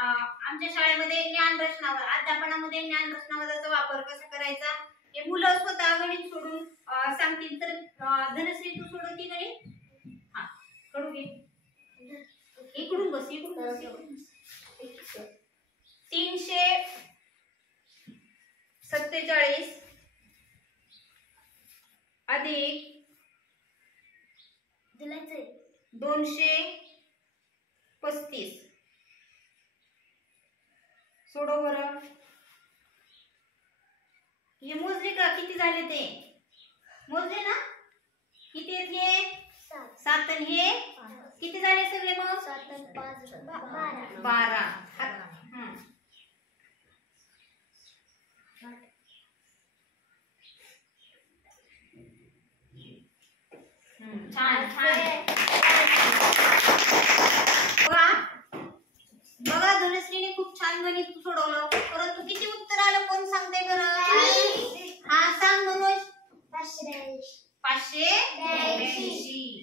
आमच्या शाळेमध्ये ज्ञान रचनावर अध्यापनामध्ये ज्ञान रचनावादाचा वापर कसा करायचा हे मुलं स्वतः गणित सोडून सांगतील. तर धनश्री तू सोडवती गणित? हा करू घे. इकडून बस, इकडून बस. 347 अधिक 235 सोडव बरं. हे मोजले का? किती झाले ते मोजले ना? किती आहेत हे? 7 आणि हे किती झाले सगळे मग? 7 आणि 5 12. 12. छान छान. बघा धनश्रीने खूप छान गणित सोडवलं, परंतु किती उत्तर आलं कोण सांगते बरं? हा सांग मनोज. 582. 582.